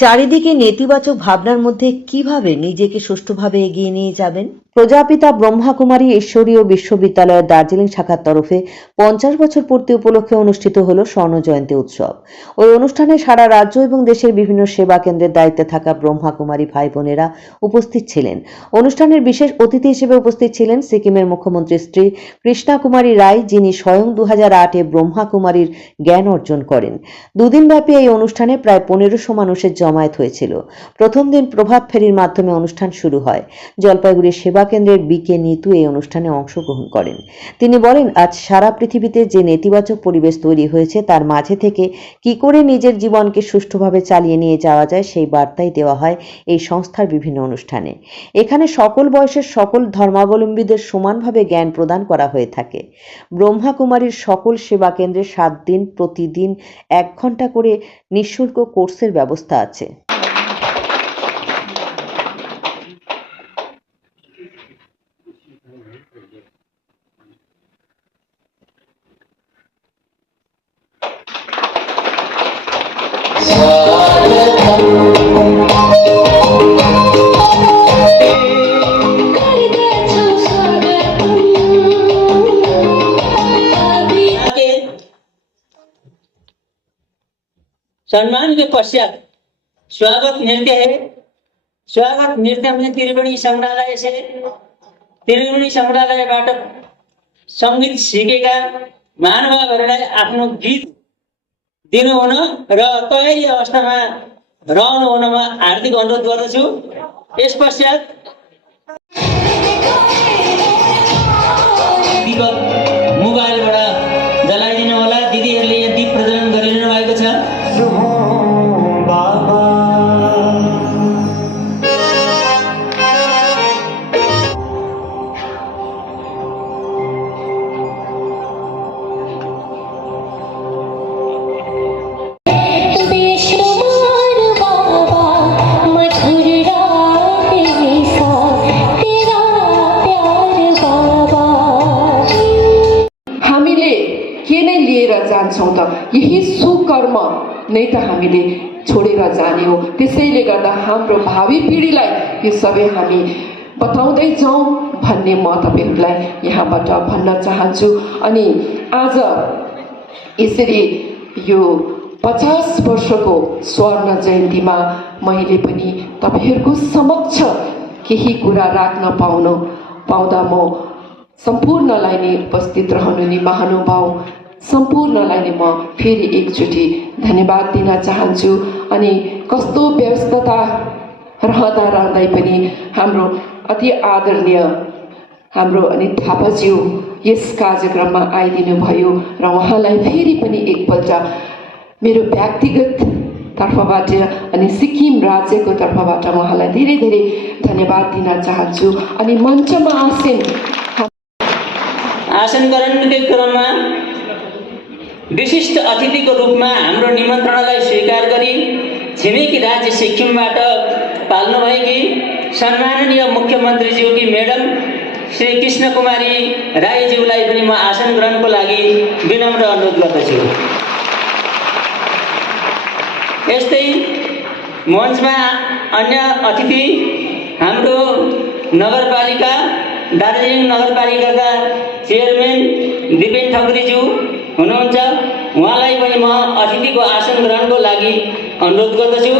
চারিদিকে নেতিবাচক ভাবনার মধ্যে কীভাবে নিজেকে সুষ্ঠুভাবে এগিয়ে নিয়ে যাবেন? প্রজাপিতা ব্রহ্মাকুমারী ঈশ্বরীয় বিশ্ববিদ্যালয়ের দার্জিলিং শাখার তরফে পঞ্চাশ বছর পূর্তি উপলক্ষে অনুষ্ঠিত হল স্বর্ণ জয়ন্তী উৎসব। ওই অনুষ্ঠানে সারা রাজ্য এবং দেশের বিভিন্ন সেবা কেন্দ্রের দায়িত্বে থাকা ব্রহ্মাকুমারী ভাই বোনেরা উপস্থিত ছিলেন। অনুষ্ঠানের বিশেষ অতিথি হিসেবে উপস্থিত ছিলেন সিকিমের মুখ্যমন্ত্রী শ্রী কৃষ্ণা কুমারী রায়, যিনি স্বয়ং দু হাজার আটে ব্রহ্মাকুমারীর জ্ঞান অর্জন করেন। দুদিনব্যাপী এই অনুষ্ঠানে প্রায় পনেরোশো মানুষের জমায়েত হয়েছিল। প্রথম দিন প্রভাত ফেরির মাধ্যমে অনুষ্ঠান শুরু হয়। জলপাইগুড়ি সেবা কেন্দ্রের বি কে নিতু এই অনুষ্ঠানে অংশগ্রহণ করেন। তিনি বলেন, আজ সারা পৃথিবীতে যে নেতিবাচক পরিবেশ তৈরি হয়েছে, তার মাঝে থেকে কি করে নিজের জীবনকে সুষ্ঠুভাবে চালিয়ে নিয়ে যাওয়া যায় সেই বার্তাই দেওয়া হয় এই সংস্থার বিভিন্ন অনুষ্ঠানে। এখানে সকল বয়সের সকল ধর্মাবলম্বীদের সমানভাবে জ্ঞান প্রদান করা হয়ে থাকে। ব্রহ্মাকুমারীর সকল সেবা কেন্দ্রে সাত দিন প্রতিদিন এক ঘণ্টা করে নিঃশুল্ক কোর্সের ব্যবস্থা আছে। पश्चात स्वागत नृत्य है। स्वागत नृत्य में त्रिवेणी संग्रहालय से त्रिवेणी संग्रहालयबाट सङ्गीत सिकेका महानुभावहरूलाई आफ्नो गीत दिनुहुन र तयारी अवस्थामा रहनु हुनमा हार्दिक अनुरोध गर्दछु। यस पश्चात जान्छौँ त यही सुकर्म नै त हामीले छोडेर जाने हो। त्यसैले गर्दा हाम्रो भावी पिँढीलाई यो सबै हामी बताउँदै जाउँ भन्ने म तपाईँहरूलाई यहाँबाट भन्न चाहन्छु। अनि आज यसरी यो पचास वर्षको स्वर्ण जयन्तीमा मैले पनि तपाईँहरूको समक्ष केही कुरा राख्न पाउनु पाउँदा म सम्पूर्णलाई नै उपस्थित रहनु नि महानुभाव। सम्पूर्णलाई नै म फेरि एकचोटि धन्यवाद दिन चाहन्छु। अनि कस्तो व्यस्तता रहँदा रहँदै पनि हाम्रो अति आदरणीय हाम्रो अनि थापाज्यू यस कार्यक्रममा आइदिनु भयो र उहाँलाई फेरि पनि एकपल्ट मेरो व्यक्तिगत तर्फबाट अनि सिक्किम राज्यको तर्फबाट उहाँलाई धेरै धेरै धन्यवाद दिन चाहन्छु। अनि मञ्चमा आसीन। आसन ग्रहणकै क्रममा विशिष्ट अतिथिको रूपमा हाम्रो निमन्त्रणालाई स्वीकार गरी छिमेकी राज्य सिक्किमबाट पाल्नुभएकी सम्माननीय मुख्यमन्त्रीज्यूकी म्याडम श्री कृष्ण कुमारी राईज्यूलाई पनि म आसन ग्रहणको लागि विनम्र अनुरोध गर्दछु। यस्तै मञ्चमा अन्य अतिथि हाम्रो नगरपालिका दार्जिलिङ नगरपालिकाका चेयरम्यान दिपेन ठकुरीज्यू हुनुहुन्छ? उहाँलाई पनि म अतिथिको आसन ग्रहणको लागि अनुरोध गर्दछु।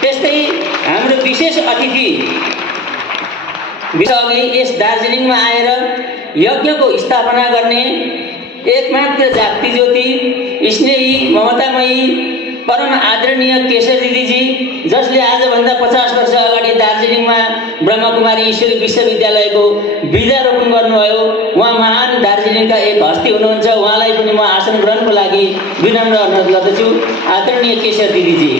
त्यस्तै हाम्रो विशेष अतिथि अघि यस दार्जिलिङमा आएर यज्ञको स्थापना गर्ने एकमात्र जाति ज्योति स्नेही ममतामयी परम आदरणीय केशर दिदीजी जसले आजभन्दा पचास वर्ष अगाडि दार्जिलिङमा ब्रह्मकुमारी ईश्वरी विश्वविद्यालयको बिजारोपण गर्नुभयो। उहाँ महान दार्जिलिङका एक हस्ती हुनुहुन्छ। उहाँलाई पनि म आसन ग्रहणको लागि विनम्र अनुरोध गर्दछु। आदरणीय केशर दिदीजी।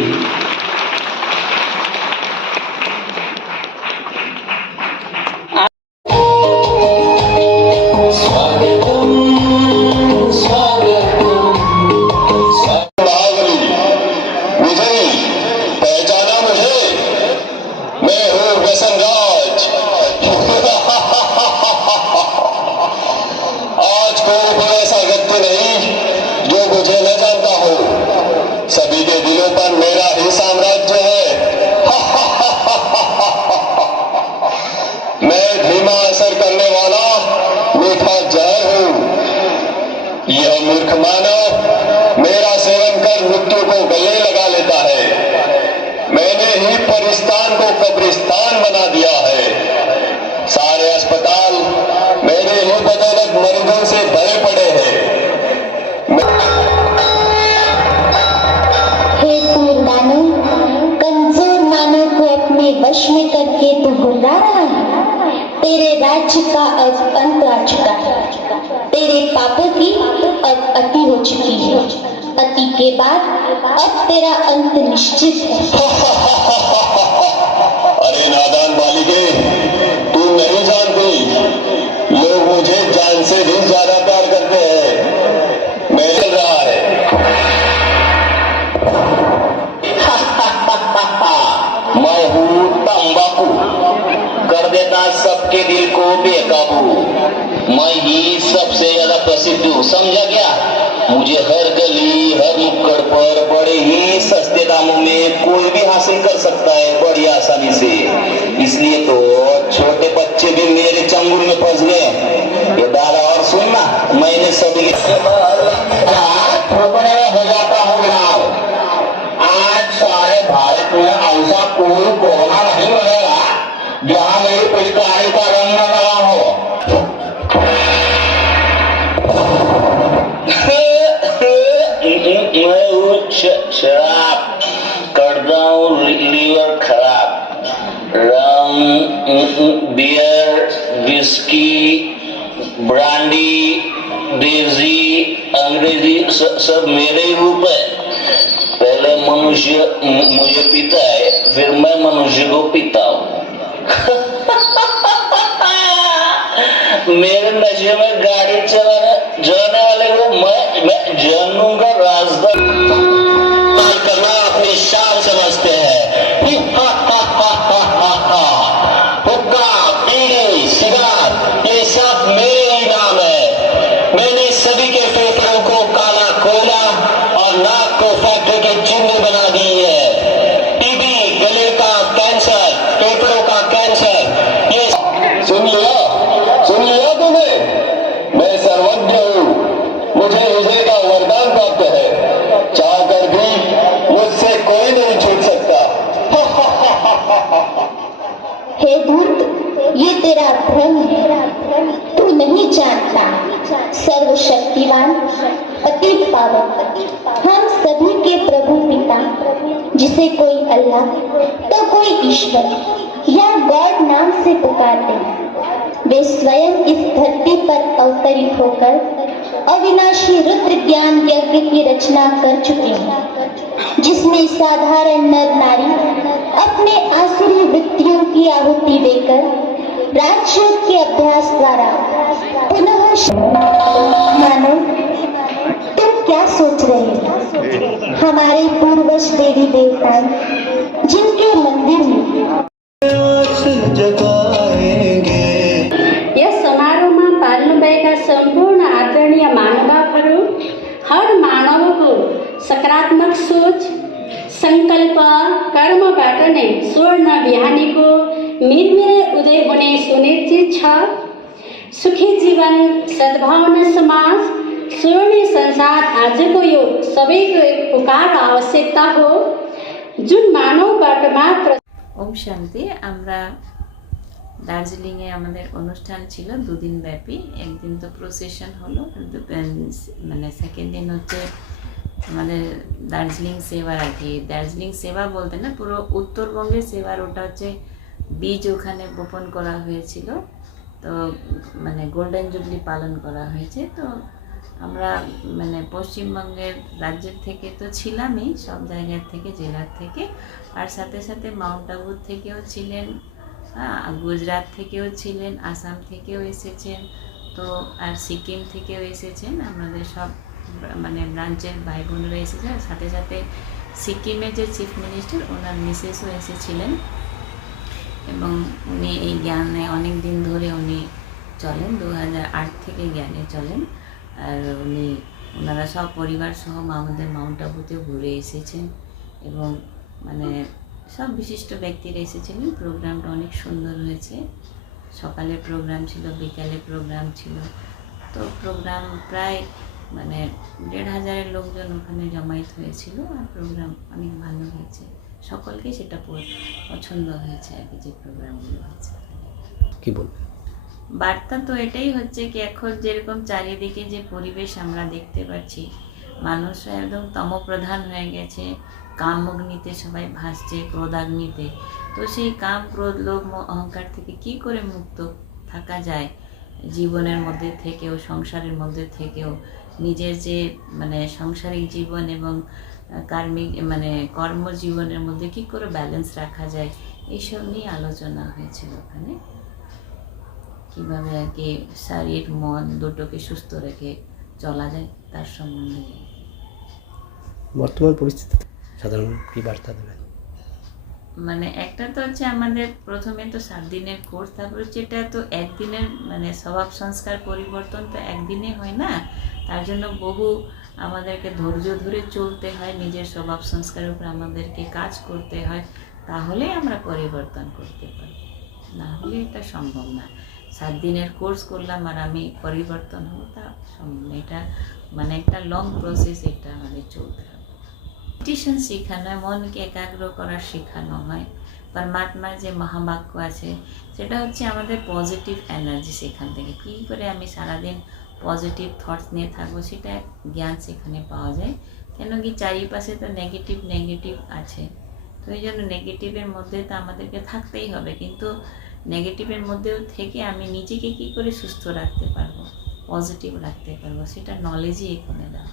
अब अंत आ चुका है तेरे पापों की अब अति हो चुकी है। अति के बाद अब तेरा अंत निश्चित है। अरे नादान बालिके, तू नहीं जानती। लोग मुझे जान से भी ज़्यादा प्यार करते हैं। मैं चल रहा है। हूँ समझा क्या? मुझे हर गली, हर नुक्कड़ पर बड़े ही सस्ते दामों में कोई भी हासिल कर सकता है बड़ी आसानी से। इसलिए तो छोटे बच्चे भी मेरे चंगुल में फंस गए। ये दादा और सुनना, मैंने सभी शराब करता हूँ लीवर खराब। रम बियर, विस्की, ब्रांडी देजी अंग्रेज़ी सब मेरे ही रूप है। पहले मनुष्य मुझे पीता है, फिर मैं मनुष्य को पीता हूँ। मेरे नशे में गाड़ी चलाने, जाने वाले को मैं मैं जानूं का रास्ता पार was shot. भ्रम तू नहीं जानता। सर्वशक्तिवान अति पावन। हम सभी के प्रभु पिता, जिसे कोई अल्लाह तो कोई ईश्वर या गॉड नाम से पुकारते हैं। वे स्वयं इस धरती पर अवतरित होकर अविनाशी रुद्र ज्ञान यज्ञ की रचना कर चुके हैं, जिसमें साधारण नर नारी अपने आसुरी वृत्तियों की आहुति देकर राजयोग के अभ्यास द्वारा पुनः मानो तुम क्या सोच रहे हो? हमारे पूर्वज देवी देवताएँ जिनके मंदिर में यस समारोहमा पाल्नुभएका सम्पूर्ण आदरणीय महानुभावहरू हर मानवको सकारात्मक सोच सङ्कल्प कर्मबाट नै स्वर्ण बिहानीको मिरमिरे उदय हुने सुनिश्चित छ सुखी जीवन सद्भावना समाज स्वर्णीय संसार आजको यो सबैको एक पुकार आवश्यकता हो जुन मानवबाट मात्र ওম শান্তি আমরা দার্জিলিংয়ে আমাদের অনুষ্ঠান ছিল দুদিন ব্যাপী একদিন তো প্রসেশন হলো কিন্তু আহ, মানে সেকেন্ড দিন হচ্ছে আমাদের দার্জিলিং সেবার আর কি দার্জিলিং সেবা বলতে না পুরো উত্তরবঙ্গের সেবার ওটা হচ্ছে বীজ ওখানে বপন করা হয়েছিল। তো মানে গোল্ডেন জুবলি পালন করা হয়েছে। তো আমরা মানে পশ্চিমবঙ্গের রাজ্যের থেকে তো ছিলামই, সব জায়গার থেকে, জেলার থেকে। আর সাথে সাথে মাউন্ট আবুর থেকেও ছিলেন হ্যাঁ গুজরাট থেকেও ছিলেন, আসাম থেকেও এসেছেন। তো, আর সিকিম থেকেও এসেছেন। আমাদের সব মানে ব্রাঞ্চের ভাই বোনেরা এসেছেন আর সাথে সাথে সিকিমের যে চিফ মিনিস্টার ওনার মিসেসও এসেছিলেন। এবং উনি এই জ্ঞানে অনেক দিন ধরে উনি চলেন দু হাজার আট থেকে জ্ঞানে চলেন। আর উনি ওনারা সব পরিবার সহ আমাদের মাউন্ট আবুতেও ঘুরে এসেছেন এবং মানে সব বিশিষ্ট ব্যক্তিরা এসেছিলেন প্রোগ্রামটা অনেক সুন্দর হয়েছে। সকালে প্রোগ্রাম ছিল, বিকালে প্রোগ্রাম ছিল। তো প্রোগ্রাম প্রায় মানে দেড় হাজারের লোকজন ওখানে জমায়েত হয়েছিল আর প্রোগ্রাম অনেক ভালো হয়েছে। সকলকে সেটা পছন্দ হয়েছে আর কি যে প্রোগ্রামগুলো হয়েছে। কি বলবেন বার্তা তো এটাই হচ্ছে কি এখন যেরকম চারিদিকে যে পরিবেশ আমরা দেখতে পাচ্ছি মানুষরা একদম তমপ্রধান হয়ে গেছে। কামগ্নিতে সবাই ভাসছে ক্রোধাগ্নিতে। তো সেই কাম ক্রোধ লোভ অহংকার থেকে কি করে মুক্ত থাকা যায়? জীবনের মধ্যে থেকেও সংসারের মধ্যে থেকেও নিজের যে মানে সাংসারিক জীবন এবং কার্মিক মানে কর্মজীবনের মধ্যে কি করে ব্যালেন্স রাখা যায় এইসব নিয়ে আলোচনা হয়েছিল ওখানে। কীভাবে আর কি শরীর মন দুটোকে সুস্থ রেখে চলা যায় তার সম্বন্ধে। বর্তমান পরিস্থিতিতে সাধারণ কি বার্তা দেবেন? মানে একটা তো হচ্ছে আমাদের প্রথমে তো সাত দিনের কোর্স তারপর এটা তো একদিনের মানে স্বভাব সংস্কার পরিবর্তন তো একদিনে হয় না তার জন্য বহু আমাদেরকে ধৈর্য ধরে চলতে হয়, নিজের স্বভাব সংস্কারের উপর আমাদেরকে কাজ করতে হয় তাহলে আমরা পরিবর্তন করতে পারি। না হলে এটা সম্ভব না। সাত দিনের কোর্স করলাম আর আমি পরিবর্তন হব, তা এটা মানে একটা লং প্রসেস এটা আমাদের চলতে হবে। মেডিটেশন শেখানো হয় মনকে একাগ্র করা শেখানো হয়। পরমাত্মার যে মহাবাক্য আছে, সেটা হচ্ছে আমাদের পজিটিভ এনার্জি সেখান থেকে। কী করে আমি সারাদিন পজিটিভ থটস নিয়ে থাকব, সেটা জ্ঞান সেখানে পাওয়া যায়। কেন কি চারিপাশে তো নেগেটিভ নেগেটিভ আছে। তো এই জন্য নেগেটিভের মধ্যে তো আমাদেরকে থাকতেই হবে। কিন্তু নেগেটিভের মধ্যেও থেকে আমি নিজেকে কী করে সুস্থ রাখতে পারব? পজিটিভ রাখতে পারব, সেটা নলেজই এখানে দেওয়া